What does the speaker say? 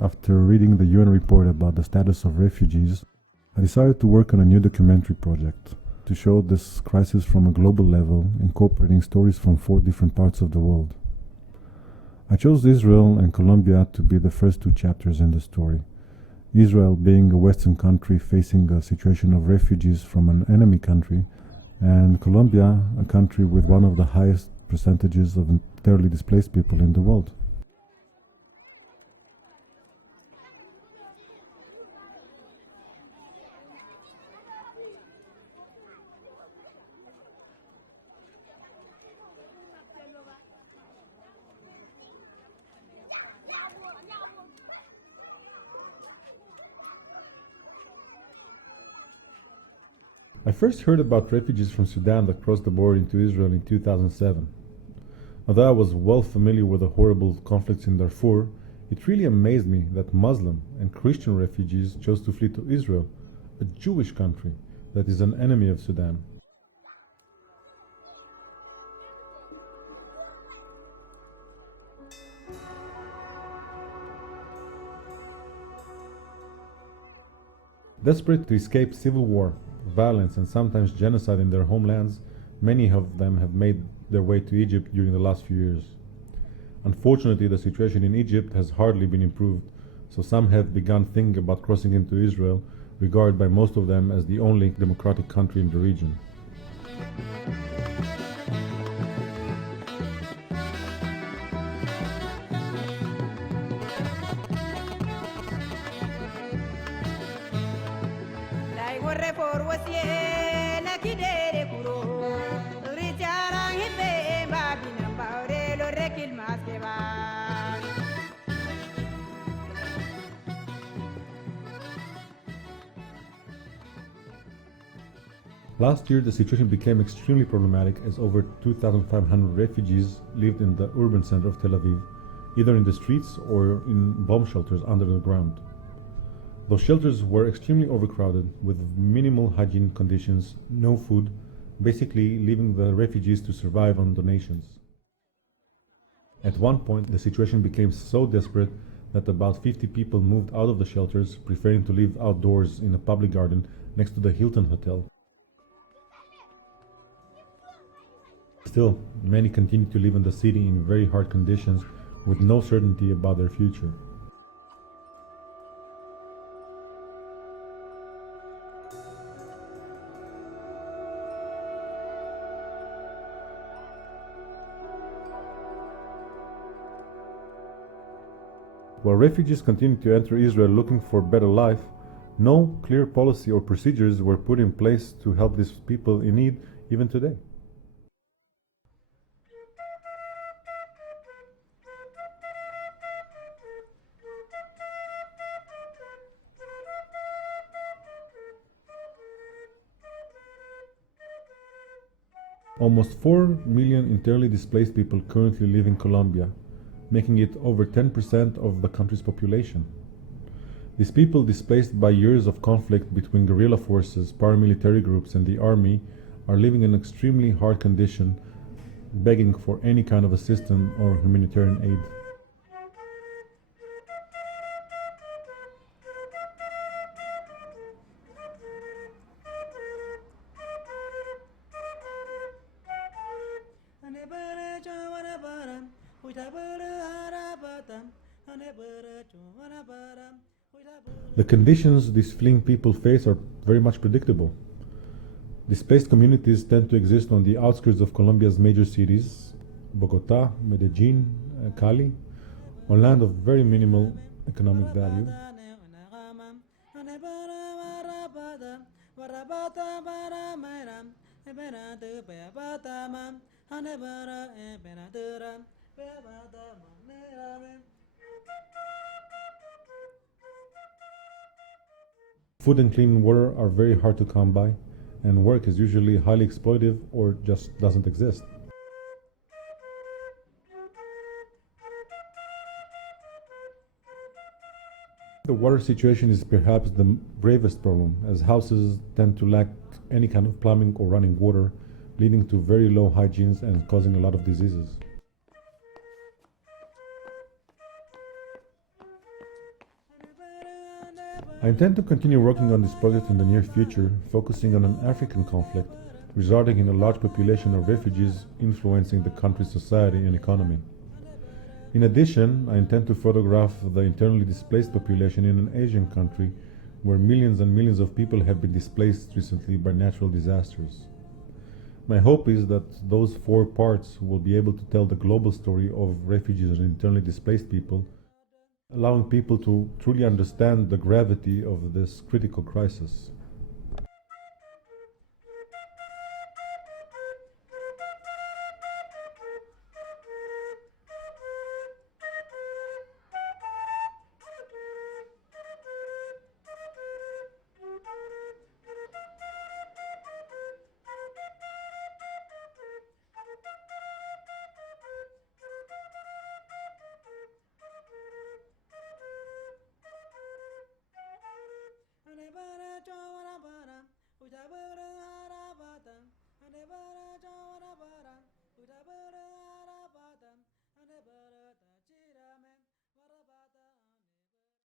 After reading the UN report about the status of refugees, I decided to work on a new documentary project to show this crisis from a global level, incorporating stories from 4 different parts of the world. I chose Israel and Colombia to be the first 2 chapters in the story. Israel being a Western country facing a situation of refugees from an enemy country, and Colombia, a country with one of the highest percentages of internally displaced people in the world. I first heard about refugees from Sudan that crossed the border into Israel in 2007. Although I was well familiar with the horrible conflicts in Darfur, it really amazed me that Muslim and Christian refugees chose to flee to Israel, a Jewish country that is an enemy of Sudan. Desperate to escape civil war, violence and sometimes genocide in their homelands, many of them have made their way to Egypt during the last few years. Unfortunately, the situation in Egypt has hardly been improved, so some have begun thinking about crossing into Israel, regarded by most of them as the only democratic country in the region. Last year, the situation became extremely problematic as over 2,500 refugees lived in the urban center of Tel Aviv, either in the streets or in bomb shelters under the ground. Those shelters were extremely overcrowded with minimal hygiene conditions, no food, basically leaving the refugees to survive on donations. At one point, the situation became so desperate that about 50 people moved out of the shelters, preferring to live outdoors in a public garden next to the Hilton Hotel. Still, many continue to live in the city in very hard conditions with no certainty about their future. While refugees continue to enter Israel looking for a better life, no clear policy or procedures were put in place to help these people in need even today. Almost 4 million internally displaced people currently live in Colombia, making it over 10% of the country's population. These people, displaced by years of conflict between guerrilla forces, paramilitary groups and the army, are living in extremely hard conditions, begging for any kind of assistance or humanitarian aid. The conditions these fleeing people face are very much predictable. Displaced communities tend to exist on the outskirts of Colombia's major cities, Bogota, Medellin, Cali, on land of very minimal economic value. Food and clean water are very hard to come by, and work is usually highly exploitive or just doesn't exist. The water situation is perhaps the gravest problem, as houses tend to lack any kind of plumbing or running water, leading to very low hygiene and causing a lot of diseases. I intend to continue working on this project in the near future, focusing on an African conflict, resulting in a large population of refugees influencing the country's society and economy. In addition, I intend to photograph the internally displaced population in an Asian country where millions and millions of people have been displaced recently by natural disasters. My hope is that those 4 parts will be able to tell the global story of refugees and internally displaced people, allowing people to truly understand the gravity of this critical crisis.